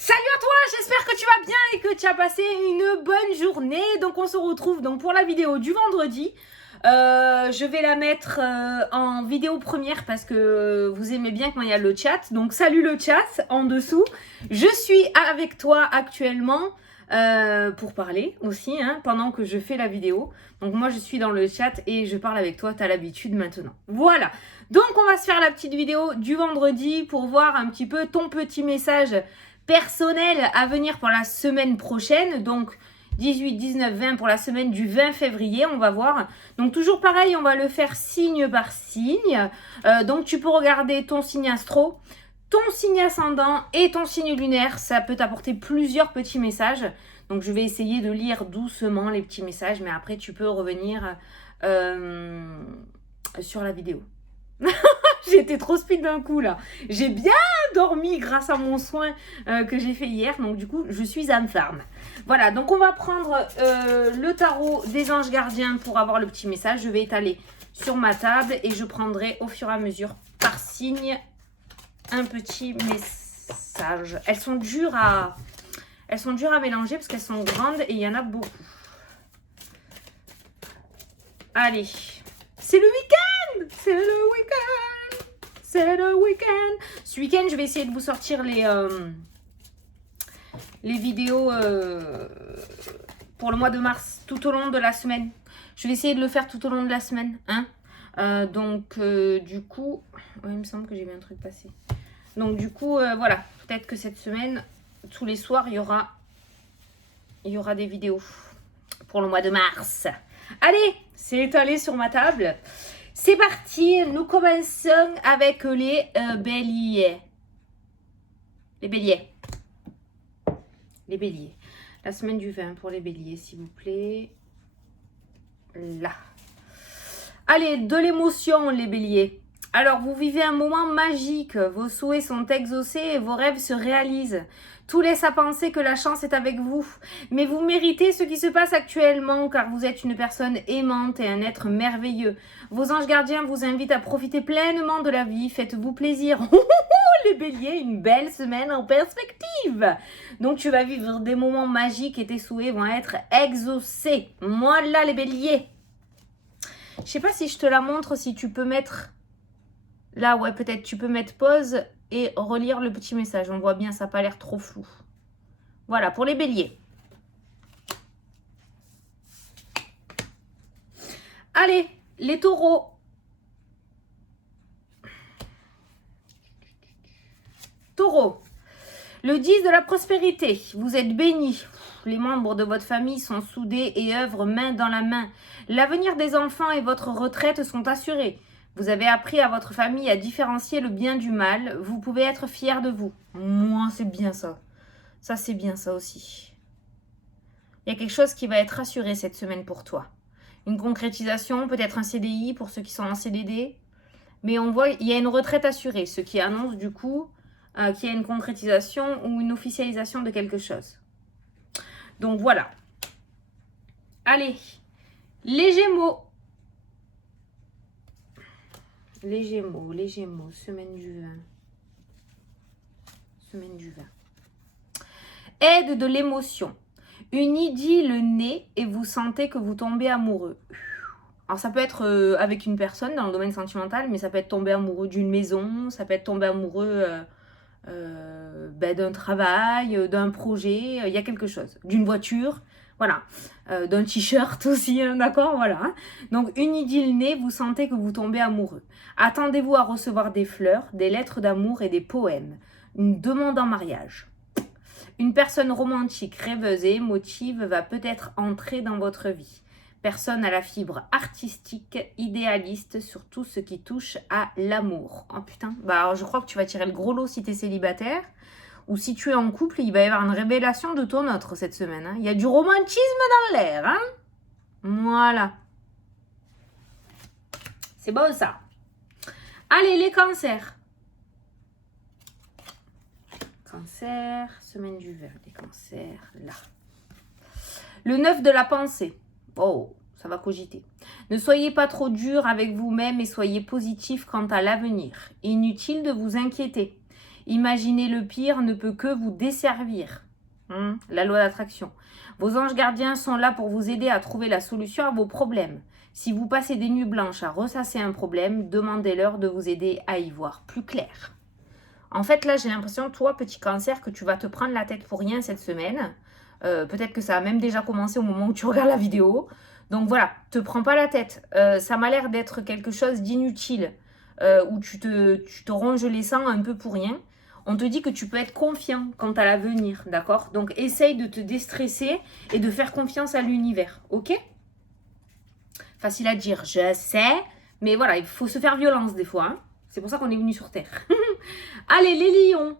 Salut à toi, j'espère que tu vas bien et que tu as passé une bonne journée. Donc on se retrouve donc pour la vidéo du vendredi. Je vais la mettre en vidéo première parce que vous aimez bien quand il y a le chat. Donc salut le chat en dessous. Je suis avec toi actuellement pour parler aussi pendant que je fais la vidéo. Donc moi je suis dans le chat et je parle avec toi, tu as l'habitude maintenant. Voilà, donc on va se faire la petite vidéo du vendredi pour voir un petit peu ton petit message personnel à venir pour la semaine prochaine. Donc 18, 19, 20 pour la semaine du 20 février, on va voir. Donc toujours pareil, on va le faire signe par signe. Donc tu peux regarder ton signe astro, ton signe ascendant et ton signe lunaire. Ça peut t'apporter plusieurs petits messages. Donc je vais essayer de lire doucement les petits messages, mais après tu peux revenir sur la vidéo. J'ai été trop speed d'un coup là. J'ai bien dormi grâce à mon soin que j'ai fait hier. Donc du coup, je suis en forme. Voilà, donc on va prendre le tarot des anges gardiens pour avoir le petit message. Je vais étaler sur ma table et je prendrai au fur et à mesure par signe un petit message. Elles sont dures à mélanger parce qu'elles sont grandes et il y en a beaucoup. Allez, c'est le week-end! C'est le week-end! C'est le week-end! Ce week-end, je vais essayer de vous sortir les vidéos pour le mois de mars, tout au long de la semaine. Je vais essayer de le faire tout au long de la semaine. Du coup... Ouais, il me semble que j'ai vu un truc passer. Donc, du coup, voilà. Peut-être que cette semaine, tous les soirs, il y aura des vidéos pour le mois de mars. Allez, c'est étalé sur ma table. C'est parti, nous commençons avec les béliers. Les béliers. Les béliers. La semaine du 20 pour les béliers, s'il vous plaît. Là. Allez, de l'émotion, les béliers. Alors, vous vivez un moment magique. Vos souhaits sont exaucés et vos rêves se réalisent. Tout laisse à penser que la chance est avec vous. Mais vous méritez ce qui se passe actuellement car vous êtes une personne aimante et un être merveilleux. Vos anges gardiens vous invitent à profiter pleinement de la vie. Faites-vous plaisir. Les béliers, une belle semaine en perspective. Donc, tu vas vivre des moments magiques et tes souhaits vont être exaucés. Voilà les béliers. Je sais pas si je te la montre, si tu peux mettre... Là, ouais, peut-être tu peux mettre pause et relire le petit message. On voit bien, ça n'a pas l'air trop flou. Voilà, pour les béliers. Allez, les taureaux. Taureau. Le 10 de la prospérité. Vous êtes bénis. Les membres de votre famille sont soudés et œuvrent main dans la main. L'avenir des enfants et votre retraite sont assurés. Vous avez appris à votre famille à différencier le bien du mal. Vous pouvez être fiers de vous. Moi, c'est bien ça. Ça, c'est bien ça aussi. Il y a quelque chose qui va être assuré cette semaine pour toi. Une concrétisation, peut-être un CDI pour ceux qui sont en CDD. Mais on voit, il y a une retraite assurée, ce qui annonce du coup qu'il y a une concrétisation ou une officialisation de quelque chose. Donc voilà. Allez, les Gémeaux. Les Gémeaux, semaine du 20. Semaine du 20. Aide de l'émotion. Une idylle naît et vous sentez que vous tombez amoureux. Alors ça peut être avec une personne dans le domaine sentimental, mais ça peut être tomber amoureux d'une maison, ça peut être tomber amoureux d'un travail, d'un projet, il y a quelque chose, d'une voiture. Voilà, d'un t-shirt aussi, d'accord, voilà. Donc, une idylle née, vous sentez que vous tombez amoureux. Attendez-vous à recevoir des fleurs, des lettres d'amour et des poèmes. Une demande en mariage. Une personne romantique, rêveuse et émotive va peut-être entrer dans votre vie. Personne à la fibre artistique, idéaliste sur tout ce qui touche à l'amour. Oh putain, bah alors je crois que tu vas tirer le gros lot si tu es célibataire. Ou si tu es en couple, il va y avoir une révélation de ton autre cette semaine. Il y a du romantisme dans l'air. Voilà. C'est bon ça. Allez, les cancers. Cancer, semaine du 20. Les cancers, là. Le 9 de la pensée. Oh, ça va cogiter. Ne soyez pas trop dur avec vous-même et soyez positif quant à l'avenir. Inutile de vous inquiéter. Imaginer le pire ne peut que vous desservir. La loi d'attraction. Vos anges gardiens sont là pour vous aider à trouver la solution à vos problèmes. Si vous passez des nuits blanches à ressasser un problème, demandez-leur de vous aider à y voir plus clair. En fait, là, j'ai l'impression, toi, petit cancer, que tu vas te prendre la tête pour rien cette semaine. Peut-être que ça a même déjà commencé au moment où tu regardes la vidéo. Donc voilà, te prends pas la tête. Ça m'a l'air d'être quelque chose d'inutile, où tu te ronges les sangs un peu pour rien. On te dit que tu peux être confiant quant à l'avenir, d'accord? Donc essaye de te déstresser et de faire confiance à l'univers, ok? Facile à dire, je sais. Mais voilà, il faut se faire violence des fois. Hein. C'est pour ça qu'on est venu sur Terre. Allez, les lions.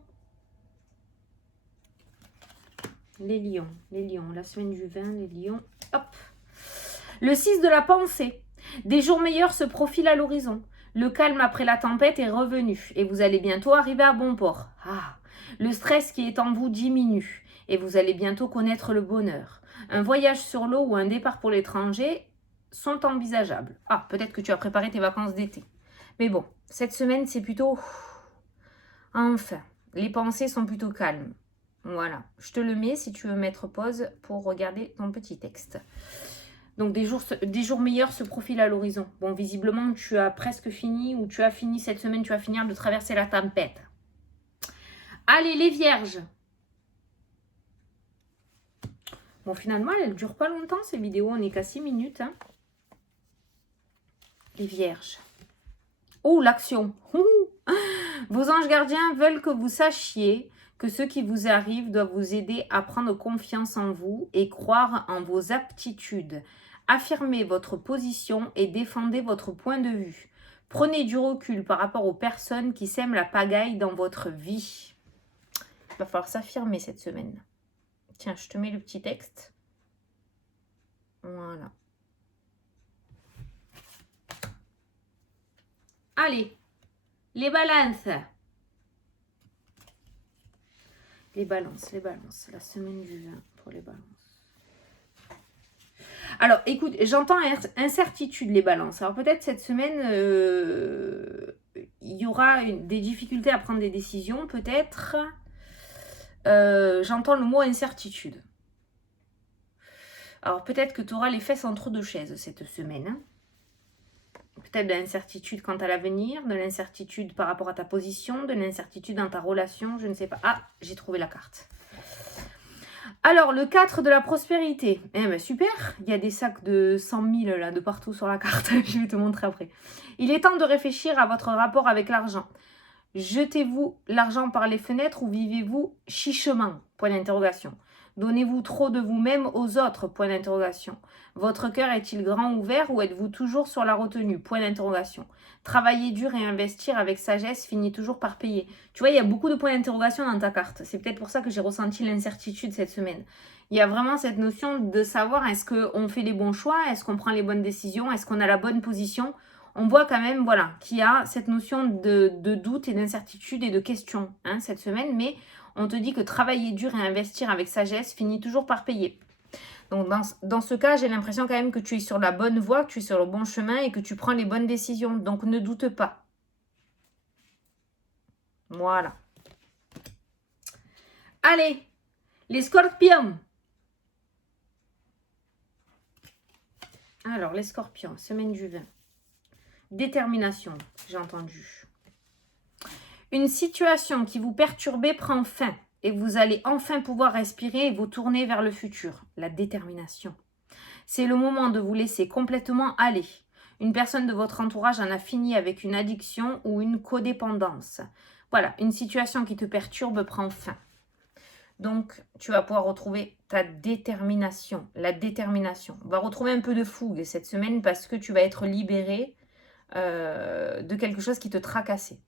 Les lions. La semaine du 20, les lions. Hop. Le 6 de la pensée. Des jours meilleurs se profilent à l'horizon. Le calme après la tempête est revenu. Et vous allez bientôt arriver à bon port. Le stress qui est en vous diminue. Et vous allez bientôt connaître le bonheur. Un voyage sur l'eau ou un départ pour l'étranger sont envisageables. Peut-être que tu as préparé tes vacances d'été. Mais bon, cette semaine, c'est plutôt... Enfin, les pensées sont plutôt calmes. Voilà, je te le mets si tu veux mettre pause pour regarder ton petit texte. Donc, des jours meilleurs se profilent à l'horizon. Bon, visiblement, tu as presque fini ou tu as fini cette semaine, tu vas finir de traverser la tempête. Allez, les vierges. Bon, finalement, elles ne durent pas longtemps, ces vidéos. On n'est qu'à 6 minutes. Hein. Les vierges. Oh, l'action. Vos anges gardiens veulent que vous sachiez que ce qui vous arrive doit vous aider à prendre confiance en vous et croire en vos aptitudes. Affirmez votre position et défendez votre point de vue. Prenez du recul par rapport aux personnes qui sèment la pagaille dans votre vie. Il va falloir s'affirmer cette semaine. Tiens, je te mets le petit texte. Voilà. Allez, les balances. Les balances. La semaine du 20 pour les balances. Alors, écoute, j'entends incertitude, les balances. Alors, peut-être cette semaine, il y aura des difficultés à prendre des décisions. Peut-être, j'entends le mot incertitude. Alors, peut-être que tu auras les fesses entre deux chaises cette semaine. Hein. Peut-être de l'incertitude quant à l'avenir, de l'incertitude par rapport à ta position, de l'incertitude dans ta relation, je ne sais pas. J'ai trouvé la carte. Alors, le 4 de la prospérité. Super, il y a des sacs de 100 000 là, de partout sur la carte. Je vais te montrer après. Il est temps de réfléchir à votre rapport avec l'argent. Jetez-vous l'argent par les fenêtres ou vivez-vous chichement? Point d'interrogation. Donnez-vous trop de vous-même aux autres? Point d'interrogation. Votre cœur est-il grand ouvert ou êtes-vous toujours sur la retenue? Point d'interrogation. Travailler dur et investir avec sagesse finit toujours par payer. Tu vois, il y a beaucoup de points d'interrogation dans ta carte. C'est peut-être pour ça que j'ai ressenti l'incertitude cette semaine. Il y a vraiment cette notion de savoir est-ce qu'on fait les bons choix? Est-ce qu'on prend les bonnes décisions? Est-ce qu'on a la bonne position? On voit quand même qu'il y a cette notion de doute et d'incertitude et de question cette semaine. Mais on te dit que travailler dur et investir avec sagesse finit toujours par payer. Donc, dans ce cas, j'ai l'impression quand même que tu es sur la bonne voie, que tu es sur le bon chemin et que tu prends les bonnes décisions. Donc, ne doute pas. Voilà. Allez, les scorpions. Alors, les scorpions, semaine du 20. Détermination, j'ai entendu. Une situation qui vous perturbait prend fin. Et vous allez enfin pouvoir respirer et vous tourner vers le futur. La détermination. C'est le moment de vous laisser complètement aller. Une personne de votre entourage en a fini avec une addiction ou une codépendance. Voilà, une situation qui te perturbe prend fin. Donc, tu vas pouvoir retrouver ta détermination. La détermination. On va retrouver un peu de fougue cette semaine parce que tu vas être libéré de quelque chose qui te tracassait.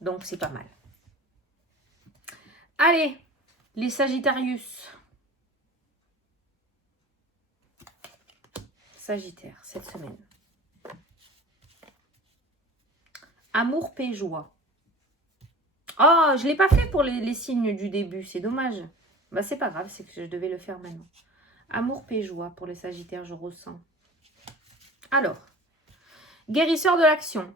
Donc, c'est pas mal. Allez, les Sagittarius. Sagittaire, cette semaine. Amour, paix, joie. Oh, je ne l'ai pas fait pour les signes du début. C'est dommage. Bah, c'est pas grave, c'est que je devais le faire maintenant. Amour, paix, joie pour les Sagittaires, je ressens. Alors, guérisseur de l'action.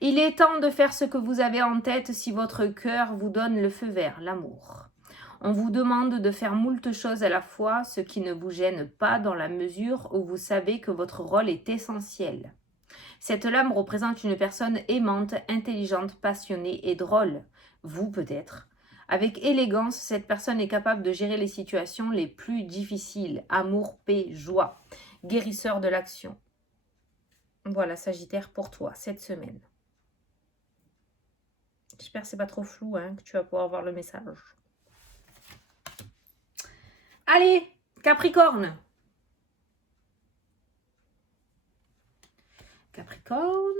Il est temps de faire ce que vous avez en tête si votre cœur vous donne le feu vert, l'amour. On vous demande de faire moult choses à la fois, ce qui ne vous gêne pas dans la mesure où vous savez que votre rôle est essentiel. Cette lame représente une personne aimante, intelligente, passionnée et drôle. Vous peut-être. Avec élégance, cette personne est capable de gérer les situations les plus difficiles. Amour, paix, joie. Guérisseur de l'action. Voilà, Sagittaire, pour toi, cette semaine. J'espère que c'est pas trop flou, hein, que tu vas pouvoir voir le message. Allez, Capricorne. Capricorne.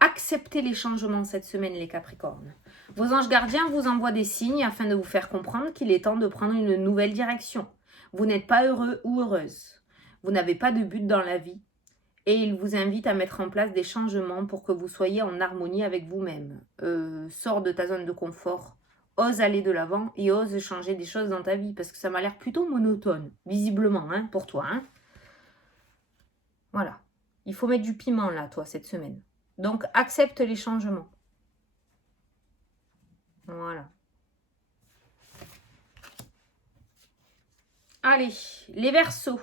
Acceptez les changements cette semaine, les Capricornes. Vos anges gardiens vous envoient des signes afin de vous faire comprendre qu'il est temps de prendre une nouvelle direction. Vous n'êtes pas heureux ou heureuse. Vous n'avez pas de but dans la vie. Et ils vous invitent à mettre en place des changements pour que vous soyez en harmonie avec vous-même. Sors de ta zone de confort. Ose aller de l'avant et ose changer des choses dans ta vie. Parce que ça m'a l'air plutôt monotone, visiblement, hein, pour toi. Hein. Voilà. Il faut mettre du piment là, toi, cette semaine. Donc, accepte les changements. Voilà. Allez, les Verseaux.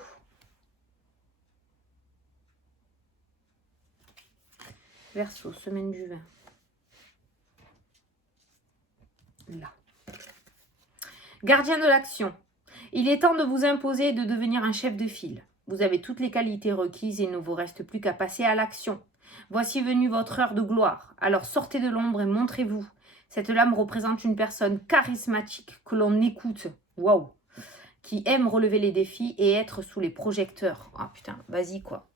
Verseau, semaine du 20. Là. Gardien de l'action. Il est temps de vous imposer et de devenir un chef de file. Vous avez toutes les qualités requises et il ne vous reste plus qu'à passer à l'action. Voici venue votre heure de gloire. Alors sortez de l'ombre et montrez-vous. Cette lame représente une personne charismatique que l'on écoute. Waouh. Qui aime relever les défis et être sous les projecteurs. Ah putain, vas-y quoi.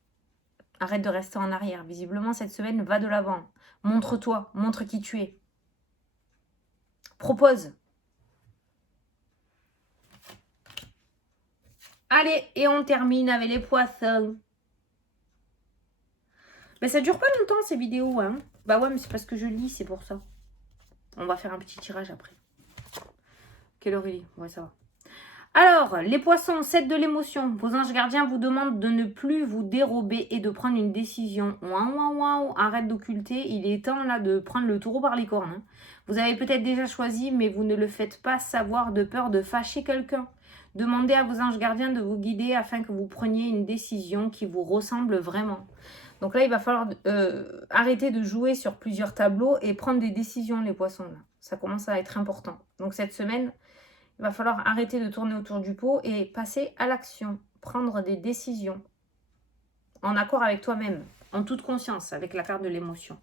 Arrête de rester en arrière. Visiblement, cette semaine, va de l'avant. Montre-toi, montre qui tu es. Propose. Allez, et on termine avec les poissons. Mais ça dure pas longtemps ces vidéos, hein. Bah ouais, mais c'est parce que je lis, c'est pour ça. On va faire un petit tirage après. Quelle heure il est? Ouais, ça va. Alors, les poissons, 7 de l'émotion. Vos anges gardiens vous demandent de ne plus vous dérober et de prendre une décision. Waouh, waouh, waouh, arrête d'occulter. Il est temps là de prendre le taureau par les cornes. Hein. Vous avez peut-être déjà choisi, mais vous ne le faites pas savoir de peur de fâcher quelqu'un. Demandez à vos anges gardiens de vous guider afin que vous preniez une décision qui vous ressemble vraiment. Donc là, il va falloir arrêter de jouer sur plusieurs tableaux et prendre des décisions, les poissons. Là. Ça commence à être important. Donc cette semaine, il va falloir arrêter de tourner autour du pot et passer à l'action. Prendre des décisions en accord avec toi-même, en toute conscience, avec la carte de l'émotion.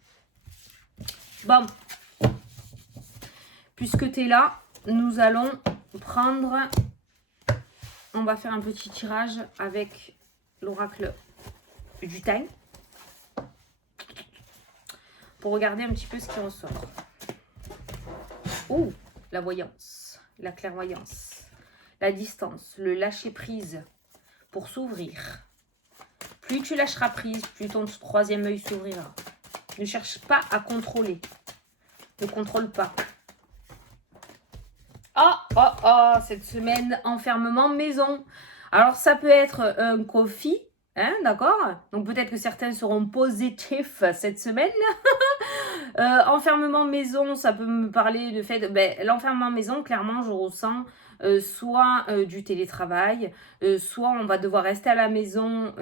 Bon. Puisque tu es là, nous allons prendre... On va faire un petit tirage avec l'oracle du time. Pour regarder un petit peu ce qui ressort. Oh, la voyance, la clairvoyance, la distance, le lâcher prise pour s'ouvrir. Plus tu lâcheras prise, plus ton troisième œil s'ouvrira. Ne cherche pas à contrôler. Ne contrôle pas. Cette semaine, enfermement maison. Alors, ça peut être un coffee, hein, d'accord? Donc, peut-être que certains seront positifs cette semaine. Enfermement maison, ça peut me parler de fait... l'enfermement maison, clairement, je ressens soit du télétravail, soit on va devoir rester à la maison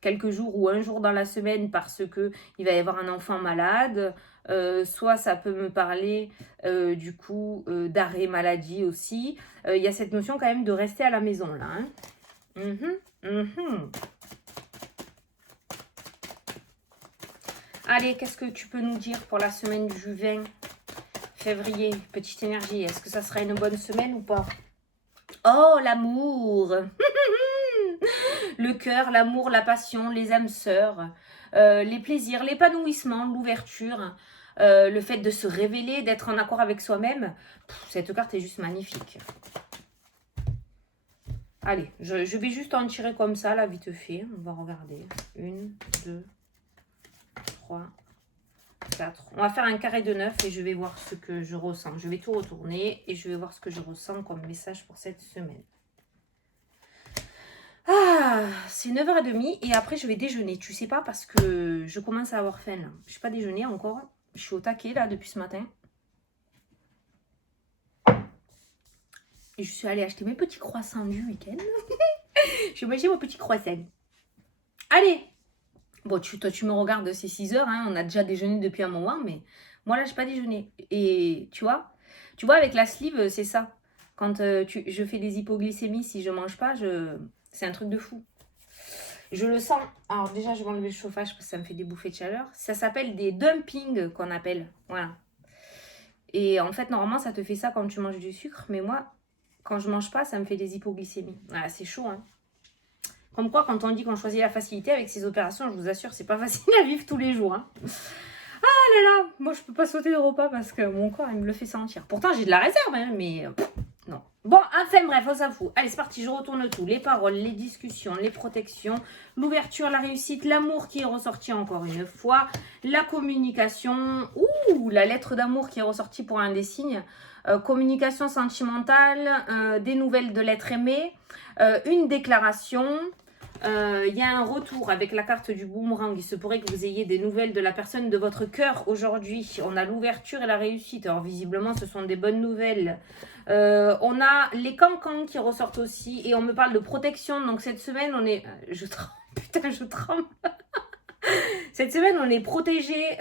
quelques jours ou un jour dans la semaine parce qu'il va y avoir un enfant malade. Soit ça peut me parler du coup d'arrêt maladie aussi. Il y a cette notion quand même de rester à la maison là. Hein. Allez, qu'est-ce que tu peux nous dire pour la semaine du 20 février? Petite énergie, est-ce que ça sera une bonne semaine ou pas? Oh, l'amour. Le cœur, l'amour, la passion, les âmes sœurs, les plaisirs, l'épanouissement, l'ouverture, le fait de se révéler, d'être en accord avec soi-même. Cette carte est juste magnifique. Allez, je vais juste en tirer comme ça, là, vite fait. On va regarder. 1, 2, 3, 4. On va faire un carré de 9 et je vais voir ce que je ressens. Je vais tout retourner et je vais voir ce que je ressens comme message pour cette semaine. Ah, Ah, c'est 9h30 et après je vais déjeuner. Tu sais pas parce que je commence à avoir faim là. Je suis pas déjeuné encore. Je suis au taquet là depuis ce matin. Et je suis allée acheter mes petits croissants du week-end. Je vais manger mon petit croissant. Allez. Bon, toi tu me regardes, c'est 6h. Hein, on a déjà déjeuné depuis un moment. Mais moi là, j'ai pas déjeuné. Et tu vois avec la sleeve, c'est ça. Quand je fais des hypoglycémies, si je mange pas, c'est un truc de fou. Je le sens. Alors déjà, je vais enlever le chauffage parce que ça me fait des bouffées de chaleur. Ça s'appelle des dumpings qu'on appelle. Voilà. Et en fait, normalement, ça te fait ça quand tu manges du sucre. Mais moi, quand je mange pas, ça me fait des hypoglycémies. Voilà, c'est chaud, hein. Comme quoi, quand on dit qu'on choisit la facilité avec ces opérations, je vous assure, c'est pas facile à vivre tous les jours, hein. Ah là là, moi je peux pas sauter de repas parce que mon corps il me le fait sentir. Pourtant j'ai de la réserve, hein, mais non. Bon, enfin bref, on s'en fout. Allez, c'est parti, je retourne tout. Les paroles, les discussions, les protections, l'ouverture, la réussite, l'amour qui est ressorti encore une fois, la communication, la lettre d'amour qui est ressortie pour un des signes, communication sentimentale, des nouvelles de l'être aimé, une déclaration. Il y a un retour avec la carte du boomerang. Il se pourrait que vous ayez des nouvelles de la personne de votre cœur aujourd'hui. On a l'ouverture et la réussite. Alors visiblement, ce sont des bonnes nouvelles. On a les cancans qui ressortent aussi. Et on me parle de protection. Donc cette semaine, on est... Je tremble. Putain, je tremble. Cette semaine, on est protégé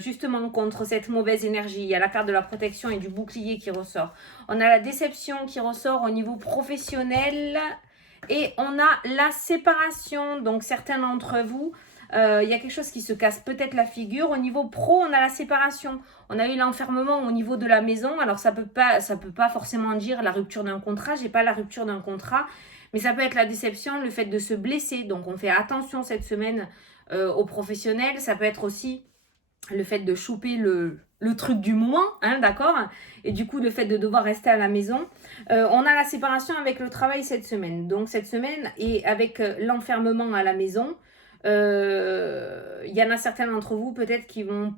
justement contre cette mauvaise énergie. Il y a la carte de la protection et du bouclier qui ressort. On a la déception qui ressort au niveau professionnel. Et on a la séparation. Donc, certains d'entre vous, il y a quelque chose qui se casse peut-être la figure. Au niveau pro, on a la séparation. On a eu l'enfermement au niveau de la maison. Alors, ça peut pas forcément dire la rupture d'un contrat. J'ai pas la rupture d'un contrat. Mais ça peut être la déception, le fait de se blesser. Donc, on fait attention cette semaine aux professionnels. Ça peut être aussi le fait de choper le truc du moment, hein, d'accord? Et du coup, le fait de devoir rester à la maison. On a la séparation avec le travail cette semaine. Donc, cette semaine, et avec l'enfermement à la maison, il y en a certains d'entre vous, peut-être, qui vont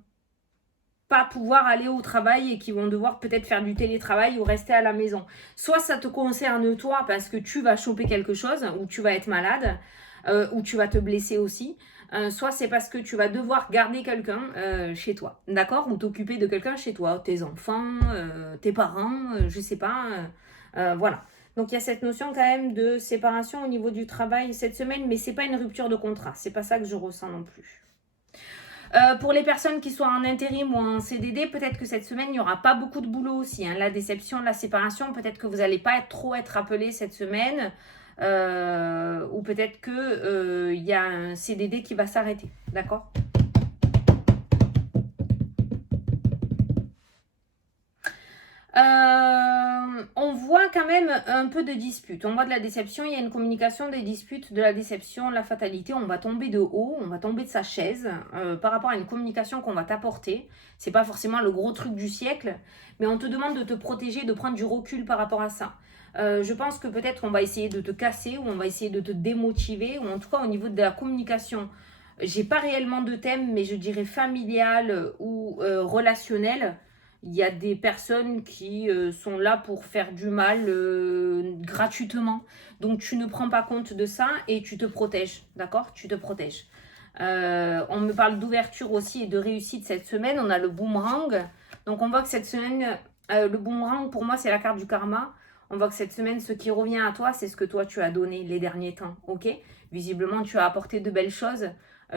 pas pouvoir aller au travail et qui vont devoir peut-être faire du télétravail ou rester à la maison. Soit ça te concerne toi parce que tu vas choper quelque chose ou tu vas être malade ou tu vas te blesser aussi. Soit c'est parce que tu vas devoir garder quelqu'un chez toi, d'accord? Ou t'occuper de quelqu'un chez toi, tes enfants, tes parents, je sais pas, voilà. Donc il y a cette notion quand même de séparation au niveau du travail cette semaine, mais c'est pas une rupture de contrat, c'est pas ça que je ressens non plus. Pour les personnes qui sont en intérim ou en CDD, peut-être que cette semaine, il n'y aura pas beaucoup de boulot aussi, hein. La déception, la séparation, peut-être que vous n'allez pas trop être appelé cette semaine. Ou peut-être qu'il y a un CDD qui va s'arrêter, d'accord? On voit quand même un peu de dispute. On voit de la déception, il y a une communication des disputes, de la déception, la fatalité. On va tomber de haut, on va tomber de sa chaise par rapport à une communication qu'on va t'apporter. C'est pas forcément le gros truc du siècle, mais on te demande de te protéger, de prendre du recul par rapport à ça. Je pense que peut-être on va essayer de te casser ou on va essayer de te démotiver, ou en tout cas au niveau de la communication. J'ai pas réellement de thème, mais je dirais familial ou relationnel. Il y a des personnes qui sont là pour faire du mal gratuitement. Donc, tu ne prends pas compte de ça et tu te protèges. D'accord? Tu te protèges. On me parle d'ouverture aussi et de réussite cette semaine. On a le boomerang. Donc, on voit que cette semaine, le boomerang, pour moi, c'est la carte du karma. On voit que cette semaine, ce qui revient à toi, c'est ce que toi, tu as donné les derniers temps. Ok? Visiblement, tu as apporté de belles choses.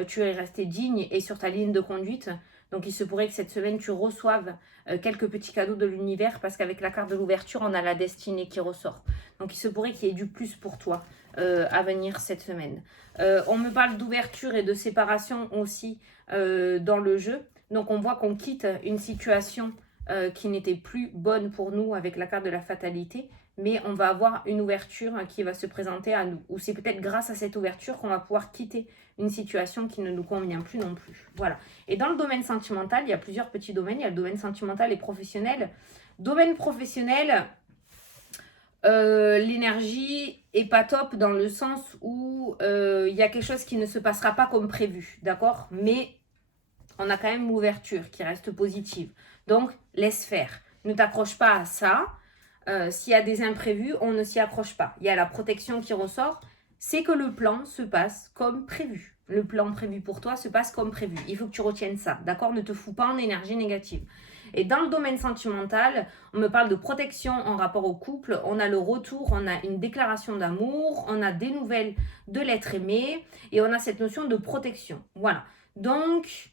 Tu es resté digne et sur ta ligne de conduite. Donc, il se pourrait que cette semaine, tu reçoives quelques petits cadeaux de l'univers parce qu'avec la carte de l'ouverture, on a la destinée qui ressort. Donc, il se pourrait qu'il y ait du plus pour toi à venir cette semaine. On me parle d'ouverture et de séparation aussi dans le jeu. Donc, on voit qu'on quitte une situation qui n'était plus bonne pour nous avec la carte de la fatalité. Mais on va avoir une ouverture qui va se présenter à nous. Ou c'est peut-être grâce à cette ouverture qu'on va pouvoir quitter une situation qui ne nous convient plus non plus. Voilà. Et dans le domaine sentimental, il y a plusieurs petits domaines. Il y a le domaine sentimental et professionnel. Domaine professionnel, l'énergie est pas top dans le sens où il y a quelque chose qui ne se passera pas comme prévu. D'accord? Mais on a quand même l'ouverture qui reste positive. Donc, laisse faire. Ne t'accroche pas à ça. S'il y a des imprévus, on ne s'y accroche pas. Il y a la protection qui ressort. c'est que le plan se passe comme prévu. Le plan prévu pour toi se passe comme prévu. Il faut que tu retiennes ça, d'accord? Ne te fous pas en énergie négative. Et dans le domaine sentimental, on me parle de protection en rapport au couple. On a le retour, on a une déclaration d'amour, on a des nouvelles de l'être aimé et on a cette notion de protection. Voilà. Donc,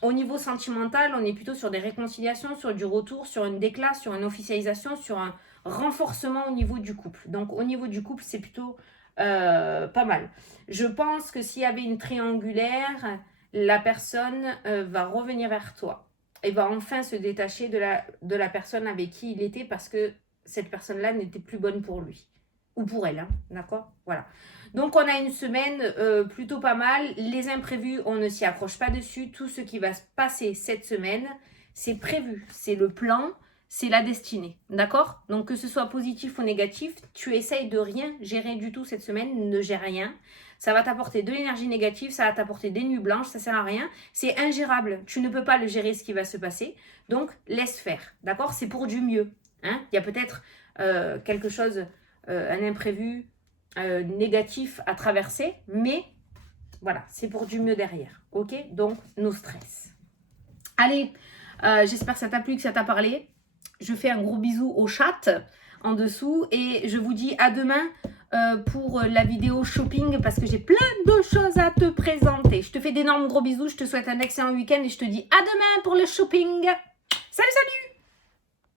au niveau sentimental, on est plutôt sur des réconciliations, sur du retour, sur une déclaration, sur une officialisation, sur un renforcement au niveau du couple. Donc, au niveau du couple, c'est plutôt pas mal. Je pense que s'il y avait une triangulaire, la personne va revenir vers toi et va enfin se détacher de la personne avec qui il était parce que cette personne-là n'était plus bonne pour lui ou pour elle, hein, d'accord? Voilà. Donc, on a une semaine plutôt pas mal. Les imprévus, on ne s'y accroche pas dessus. Tout ce qui va se passer cette semaine, c'est prévu. C'est le plan, c'est la destinée. D'accord? Donc, que ce soit positif ou négatif, tu essayes de rien gérer du tout cette semaine. Ne gère rien. Ça va t'apporter de l'énergie négative, ça va t'apporter des nuits blanches, ça sert à rien. C'est ingérable. Tu ne peux pas le gérer ce qui va se passer. Donc, laisse faire. D'accord? C'est pour du mieux. Hein? Il y a peut-être quelque chose, un imprévu, négatif à traverser, mais voilà, c'est pour du mieux derrière, ok? Donc, no stress. Allez, j'espère que ça t'a plu, que ça t'a parlé. Je fais un gros bisou au chat en dessous et je vous dis à demain pour la vidéo shopping parce que j'ai plein de choses à te présenter. Je te fais d'énormes gros bisous, je te souhaite un excellent week-end et je te dis à demain pour le shopping. Salut, salut!